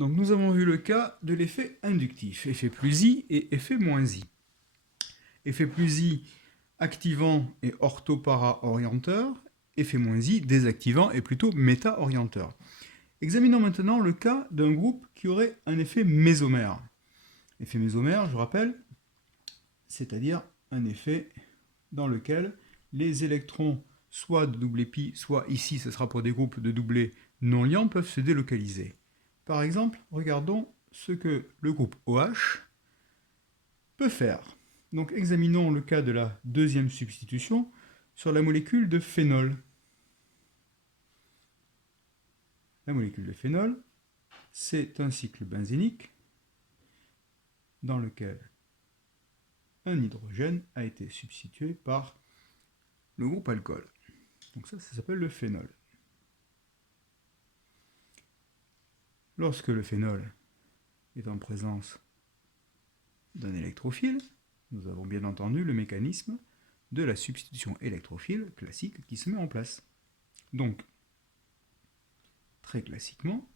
Donc nous avons vu le cas de l'effet inductif, effet plus I et effet moins I. Effet plus I activant et orthopara-orienteur, effet moins I désactivant et plutôt méta-orienteur. Examinons maintenant le cas d'un groupe qui aurait un effet mésomère. Effet mésomère, je rappelle, c'est-à-dire un effet dans lequel les électrons, soit de doublet pi, soit ici ce sera pour des groupes de doublets non liants, peuvent se délocaliser. Par exemple, regardons ce que le groupe OH peut faire. Donc examinons le cas de la deuxième substitution sur la molécule de phénol. La molécule de phénol, c'est un cycle benzénique dans lequel un hydrogène a été substitué par le groupe alcool. Donc ça s'appelle le phénol. Lorsque le phénol est en présence d'un électrophile, nous avons bien entendu le mécanisme de la substitution électrophile classique qui se met en place. Donc, très classiquement,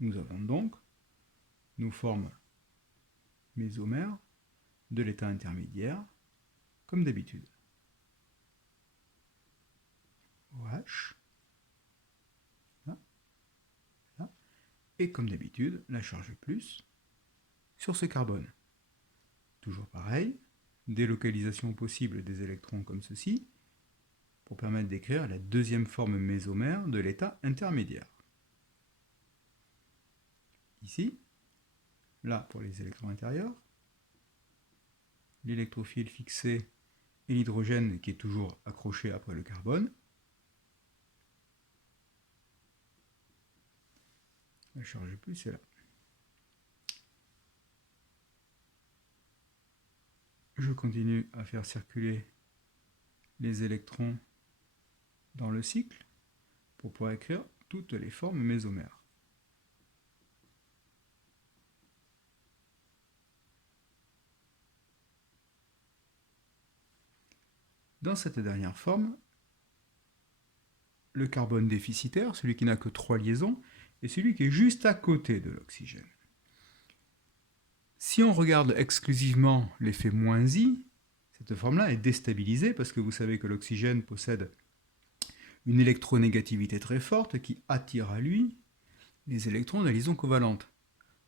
nous avons donc nos formes mésomères de l'état intermédiaire, comme d'habitude. OH, là, là, et comme d'habitude, la charge plus sur ce carbone. Toujours pareil, délocalisation possible des électrons comme ceci, pour permettre d'écrire la deuxième forme mésomère de l'état intermédiaire. Ici, là pour les électrons intérieurs, l'électrophile fixé et l'hydrogène qui est toujours accroché après le carbone. La charge plus est là. Je continue à faire circuler les électrons dans le cycle pour pouvoir écrire toutes les formes mésomères. Dans cette dernière forme, le carbone déficitaire, celui qui n'a que 3 liaisons, est celui qui est juste à côté de l'oxygène. Si on regarde exclusivement l'effet moins I, cette forme-là est déstabilisée parce que vous savez que l'oxygène possède une électronégativité très forte qui attire à lui les électrons de la liaison covalente.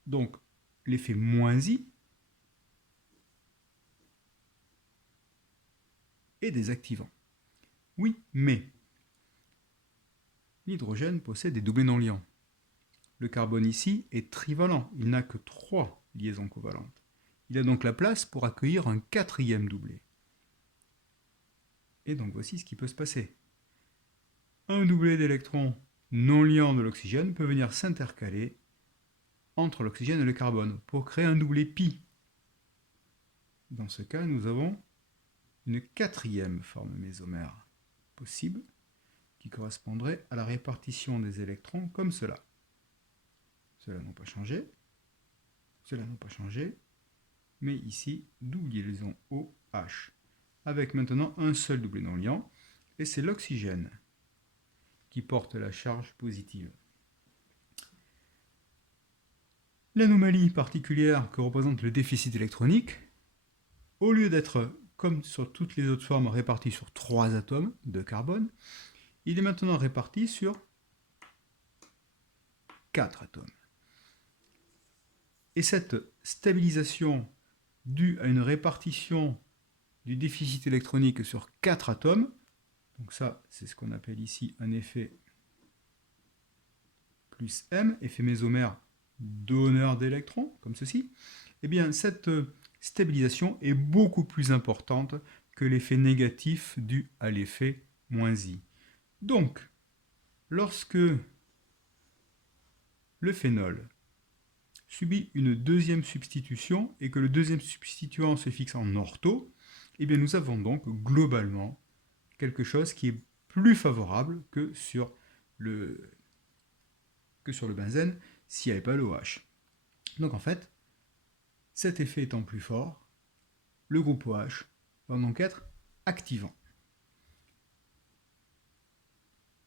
Donc, l'effet moins I est désactivant. Oui, mais l'hydrogène possède des doublets non liants. Le carbone ici est trivalent, il n'a que 3 liaisons covalentes. Il a donc la place pour accueillir un 4e doublet. Et donc voici ce qui peut se passer. Un doublet d'électrons non liants de l'oxygène peut venir s'intercaler entre l'oxygène et le carbone pour créer un doublet pi. Dans ce cas, nous avons une 4e forme mésomère possible qui correspondrait à la répartition des électrons comme cela. Cela n'a pas changé, cela n'a pas changé, mais ici, double liaison OH, avec maintenant un seul doublet non liant, et c'est l'oxygène qui porte la charge positive. L'anomalie particulière que représente le déficit électronique, au lieu d'être, comme sur toutes les autres formes, réparti sur 3 atomes de carbone, il est maintenant réparti sur 4 atomes. Et cette stabilisation due à une répartition du déficit électronique sur 4 atomes, donc ça, c'est ce qu'on appelle ici un effet plus M, effet mésomère donneur d'électrons, comme ceci, eh bien cette stabilisation est beaucoup plus importante que l'effet négatif dû à l'effet moins I. Donc, lorsque le phénol subit une deuxième substitution et que le deuxième substituant se fixe en ortho, eh bien nous avons donc globalement quelque chose qui est plus favorable que sur le benzène s'il n'y avait pas le OH. Donc en fait, cet effet étant plus fort, le groupe OH va donc être activant.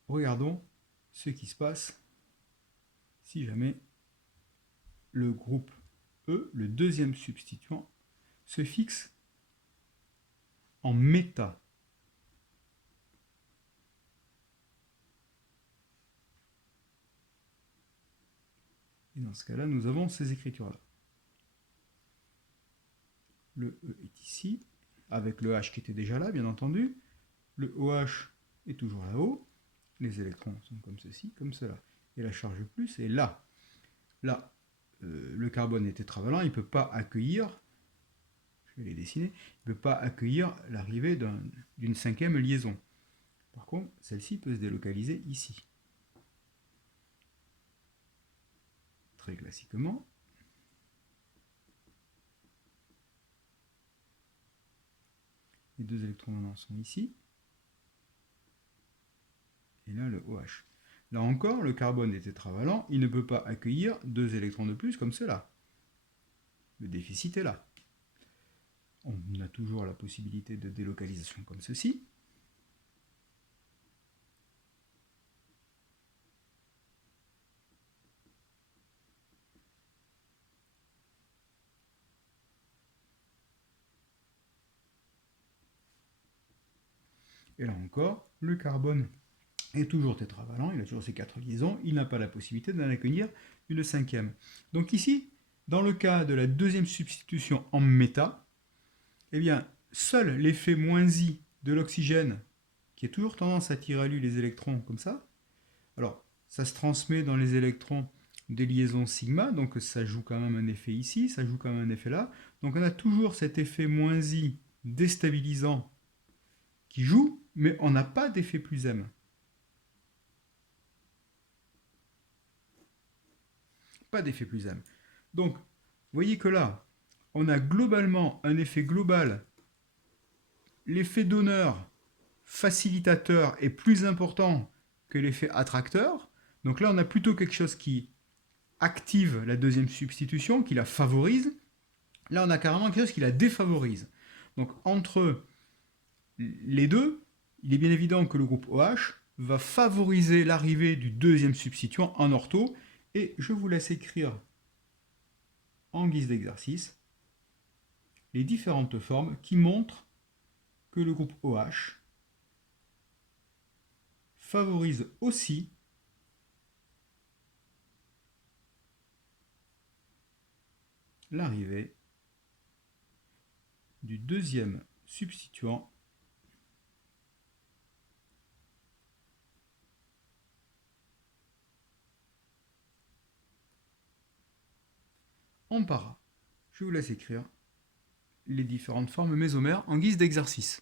Regardons ce qui se passe si jamais le groupe E, le deuxième substituant, se fixe en méta. Et dans ce cas-là, nous avons ces écritures-là. Le E est ici, avec le H qui était déjà là, bien entendu. Le OH est toujours là-haut. Les électrons sont comme ceci, comme cela. Et la charge plus est là. Là, le carbone est tétravalent, il ne peut pas accueillir, je vais les dessiner, il ne peut pas accueillir l'arrivée d'une cinquième liaison. Par contre, celle-ci peut se délocaliser ici. Très classiquement. Les deux électrons donnants sont ici. Et là, le OH. Là encore, le carbone est tétravalent, il ne peut pas accueillir deux électrons de plus comme cela. Le déficit est là. On a toujours la possibilité de délocalisation comme ceci. Et là encore, le carbone est toujours tétravalent, il a toujours ses 4 liaisons, il n'a pas la possibilité d'en accueillir une cinquième. Donc ici, dans le cas de la deuxième substitution en méta, eh bien, seul l'effet -I de l'oxygène, qui a toujours tendance à tirer à lui les électrons comme ça, alors ça se transmet dans les électrons des liaisons sigma, donc ça joue quand même un effet ici, ça joue quand même un effet là, donc on a toujours cet effet -I déstabilisant qui joue, mais on n'a pas d'effet plus M. Pas d'effet plus M. Donc, vous voyez que là, on a globalement un effet global. L'effet donneur facilitateur est plus important que l'effet attracteur. Donc là, on a plutôt quelque chose qui active la deuxième substitution, qui la favorise. Là, on a carrément quelque chose qui la défavorise. Donc entre les deux, il est bien évident que le groupe OH va favoriser l'arrivée du deuxième substituant en ortho. Et je vous laisse écrire en guise d'exercice les différentes formes qui montrent que le groupe OH favorise aussi l'arrivée du deuxième substituant en para. Je vous laisse écrire les différentes formes mésomères en guise d'exercice.